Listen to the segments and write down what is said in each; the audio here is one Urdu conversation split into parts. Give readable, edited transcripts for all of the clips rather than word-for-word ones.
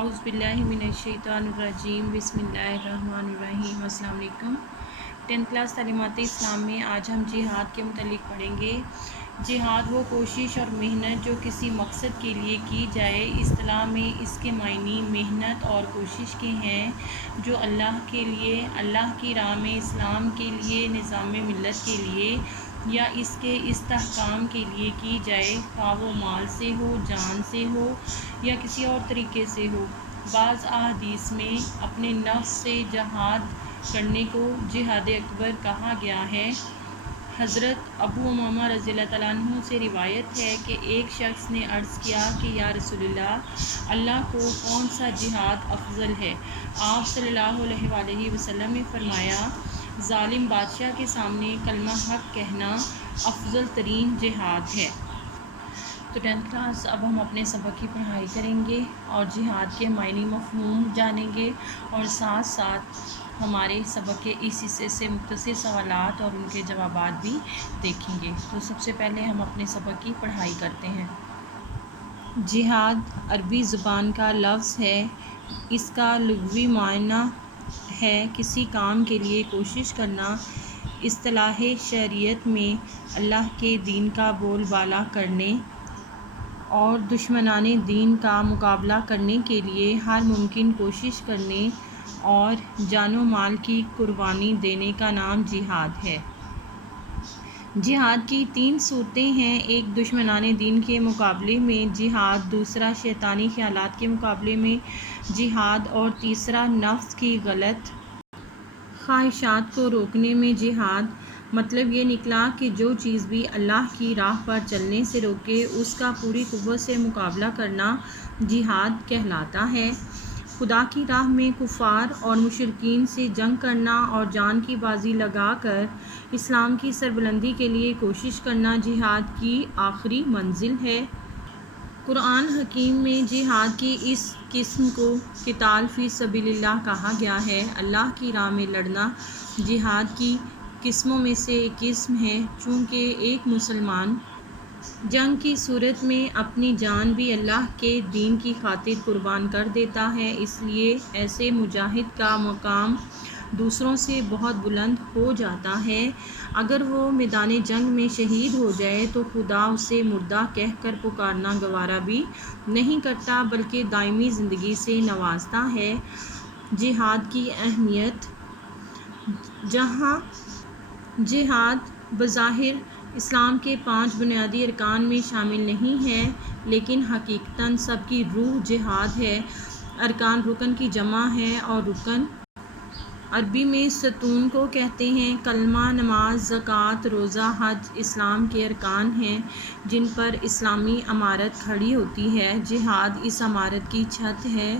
اعوذ باللہ من الشیطان الرجیم بسم اللہ الرحمن الرحیم۔ السلام علیکم۔ 10th کلاس تعلیمات اسلام میں آج ہم جہاد کے متعلق پڑھیں گے۔ جہاد وہ کوشش اور محنت جو کسی مقصد کے لیے کی جائے۔ اصطلاح میں اس کے معنی محنت اور کوشش کے ہیں جو اللہ کے لیے، اللہ کی راہ میں، اسلام کے لیے، نظام ملت کے لیے یا اس کے استحکام کے لیے کی جائے، خواہ وہ مال سے ہو، جان سے ہو یا کسی اور طریقے سے ہو۔ بعض احادیث میں اپنے نفس سے جہاد کرنے کو جہاد اکبر کہا گیا ہے۔ حضرت ابو امامہ رضی اللہ تعالیٰ عنہ سے روایت ہے کہ ایک شخص نے عرض کیا کہ یا رسول اللہ کو کون سا جہاد افضل ہے؟ آپ صلی اللہ علیہ وآلہ وسلم نے فرمایا، ظالم بادشاہ کے سامنے کلمہ حق کہنا افضل ترین جہاد ہے۔ تو 10th کلاس اب ہم اپنے سبق کی پڑھائی کریں گے اور جہاد کے معنی مفہوم جانیں گے اور ساتھ ساتھ ہمارے سبق کے اس حصے سے مختصر سوالات اور ان کے جوابات بھی دیکھیں گے۔ تو سب سے پہلے ہم اپنے سبق کی پڑھائی کرتے ہیں۔ جہاد عربی زبان کا لفظ ہے۔ اس کا لغوی معنی ہے کسی کام کے لیے کوشش کرنا۔ اصطلاح شریعت میں اللہ کے دین کا بول بالا کرنے اور دشمنان دین کا مقابلہ کرنے کے لیے ہر ممکن کوشش کرنے اور جان و مال کی قربانی دینے کا نام جہاد ہے۔ جہاد کی 3 صورتیں ہیں، ایک دشمنان دین کے مقابلے میں جہاد، دوسرا شیطانی خیالات کے مقابلے میں جہاد اور تیسرا نفس کی غلط خواہشات کو روکنے میں جہاد۔ مطلب یہ نکلا کہ جو چیز بھی اللہ کی راہ پر چلنے سے روکے اس کا پوری قوت سے مقابلہ کرنا جہاد کہلاتا ہے۔ خدا کی راہ میں کفار اور مشرکین سے جنگ کرنا اور جان کی بازی لگا کر اسلام کی سربلندی کے لیے کوشش کرنا جہاد کی آخری منزل ہے۔ قرآن حکیم میں جہاد کی اس قسم کو قتال فی سبیل اللہ کہا گیا ہے۔ اللہ کی راہ میں لڑنا جہاد کی قسموں میں سے ایک قسم ہے۔ چونکہ ایک مسلمان جنگ کی صورت میں اپنی جان بھی اللہ کے دین کی خاطر قربان کر دیتا ہے، اس لیے ایسے مجاہد کا مقام دوسروں سے بہت بلند ہو جاتا ہے۔ اگر وہ میدان جنگ میں شہید ہو جائے تو خدا اسے مردہ کہہ کر پکارنا گوارا بھی نہیں کرتا بلکہ دائمی زندگی سے نوازتا ہے۔ جہاد کی اہمیت۔ جہاں جہاد بظاہر اسلام کے 5 بنیادی ارکان میں شامل نہیں ہے لیکن حقیقتاً سب کی روح جہاد ہے۔ ارکان رکن کی جمع ہے اور رکن عربی میں ستون کو کہتے ہیں۔ کلمہ، نماز، زکوٰۃ، روزہ، حج اسلام کے ارکان ہیں جن پر اسلامی عمارت کھڑی ہوتی ہے۔ جہاد اس عمارت کی چھت ہے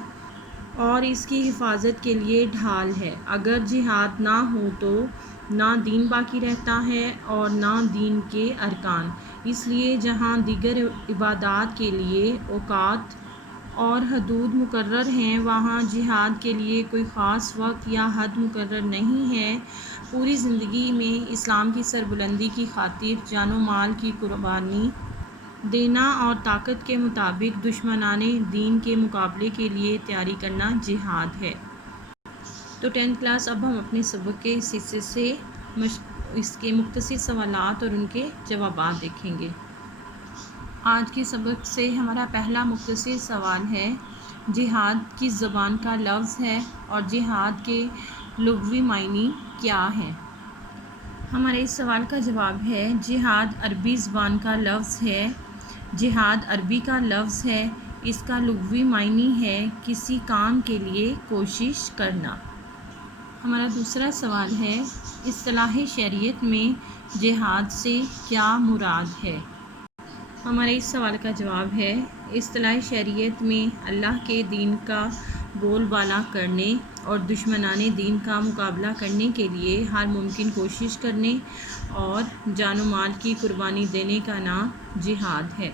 اور اس کی حفاظت کے لیے ڈھال ہے۔ اگر جہاد نہ ہو تو نہ دین باقی رہتا ہے اور نہ دین کے ارکان۔ اس لیے جہاں دیگر عبادات کے لیے اوقات اور حدود مقرر ہیں وہاں جہاد کے لیے کوئی خاص وقت یا حد مقرر نہیں ہے۔ پوری زندگی میں اسلام کی سربلندی کی خاطر جان و مال کی قربانی دینا اور طاقت کے مطابق دشمنان دین کے مقابلے کے لیے تیاری کرنا جہاد ہے۔ تو 10th کلاس اب ہم اپنے سبق کے اس حصے سے اس کے مختصر سوالات اور ان کے جوابات دیکھیں گے۔ آج کے سبق سے ہمارا پہلا مختصر سوال ہے، جہاد کس زبان کا لفظ ہے اور جہاد کے لغوی معنی کیا ہیں؟ ہمارے اس سوال کا جواب ہے، جہاد عربی زبان کا لفظ ہے۔ جہاد عربی کا لفظ ہے۔ اس کا لغوی معنی ہے کسی کام کے لیے کوشش کرنا۔ ہمارا دوسرا سوال ہے، اصطلاح شریعت میں جہاد سے کیا مراد ہے؟ ہمارے اس سوال کا جواب ہے، اصطلاح شریعت میں اللہ کے دین کا بول بالا کرنے اور دشمنان دین کا مقابلہ کرنے کے لیے ہر ممکن کوشش کرنے اور جان و مال کی قربانی دینے کا نام جہاد ہے۔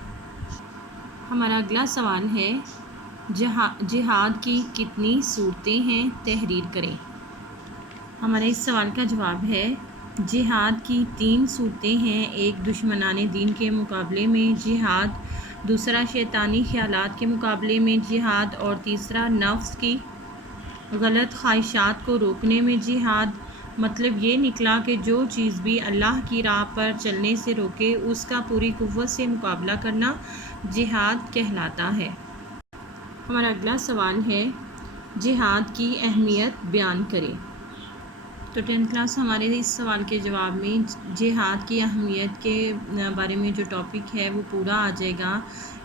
ہمارا اگلا سوال ہے، جہاد کی کتنی صورتیں ہیں؟ تحریر کریں۔ ہمارے اس سوال کا جواب ہے، جہاد کی 3 صورتیں ہیں، ایک دشمنان دین کے مقابلے میں جہاد، دوسرا شیطانی خیالات کے مقابلے میں جہاد، اور تیسرا نفس کی غلط خواہشات کو روکنے میں جہاد۔ مطلب یہ نکلا کہ جو چیز بھی اللہ کی راہ پر چلنے سے روکے اس کا پوری قوت سے مقابلہ کرنا جہاد کہلاتا ہے۔ ہمارا اگلا سوال ہے، جہاد کی اہمیت بیان کریں۔ تو 10th کلاس ہمارے اس سوال کے جواب میں جہاد کی اہمیت کے بارے میں جو ٹاپک ہے وہ پورا آ جائے گا،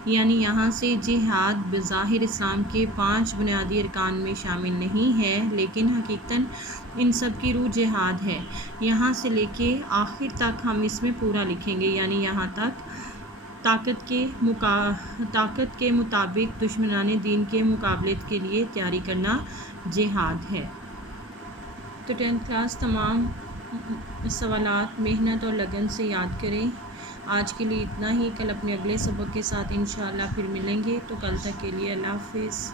یعنی یہاں سے جہاد بظاہر اسلام کے 5 بنیادی ارکان میں شامل نہیں ہے، لیکن حقیقتاً ان سب کی روح جہاد ہے۔ یہاں سے لے کے آخر تک ہم اس میں پورا لکھیں گے، یعنی یہاں تک طاقت کے مطابق دشمنان دین کے مقابلے کے لیے تیاری کرنا جہاد ہے۔ تو 10th کلاس تمام سوالات محنت اور لگن سے یاد کریں۔ آج کے لیے اتنا ہی، کل اپنے اگلے سبق کے ساتھ انشاءاللہ پھر ملیں گے، تو کل تک کے لیے اللہ حافظ۔